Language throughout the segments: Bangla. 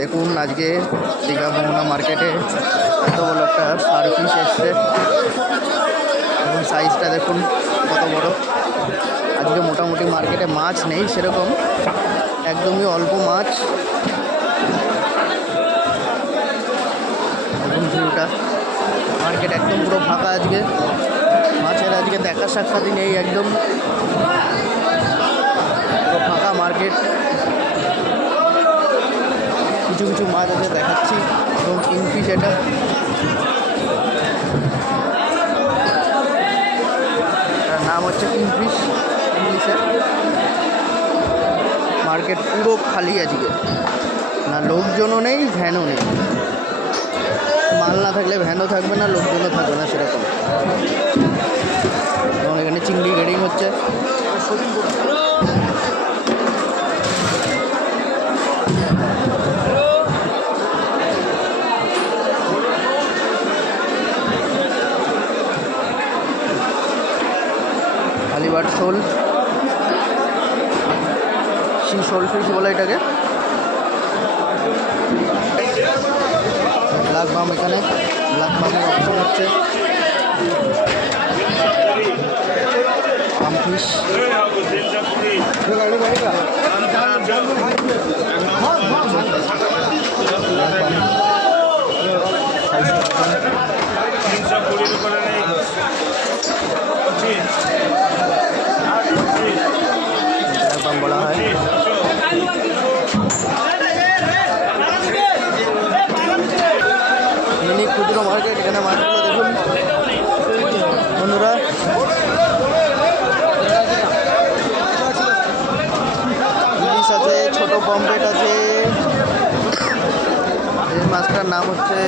দেখুন আজকে দীঘা মোহনা মার্কেটে এত বড় একটা সার্ভিস এসছে এবং সাইজটা দেখুন কত বড়। আজকে মোটামুটি মার্কেটে মাছ নেই সেরকম, একদমই অল্প মাছ। দেখুন ভিউটা, মার্কেট একদম পুরো ফাঁকা আজকে, মাছের আজকে দেখা সাক্ষাৎই নেই, একদম পুরো ফাঁকা মার্কেট। কিছু কিছু মাছ আছে দেখাচ্ছি, এবং কিংফিশ এটা নাম হচ্ছে কিংফিশ ইংলিশে। মার্কেট পুরো খালি আজকে, না লোকজনও নেই ভ্যানও নেই। মাল না থাকলে ভ্যানও থাকবে না, লোকজনও থাকবে না সেরকম। এবং এখানে চিংড়ি গ্রেডিং হচ্ছে। কালীবাট শোল, শোল ফিশ বলে এটাকে। ব্ল্যাক বাম, এখানে ব্ল্যাক বামের অপশন হচ্ছে পাম ফিশ। বলা হয় মিনি খুচরো মার্কেট। এখানে মাছগুলো দেখুন বন্ধুরা, ইলিশ আছে, ছোটো পমফ্রেট আছে। এই মাছটার নাম হচ্ছে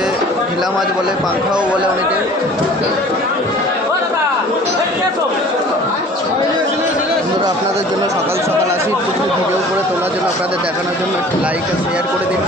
ঢিলা মাছ বলে, পাংখাও বলে অনেকে। বন্ধুরা আপনাদের জন্য সকাল সকাল আসি, একটু ভিডিও করে তোলার জন্য, আপনাদের দেখানোর জন্য একটু লাইক আর শেয়ার করে দিন।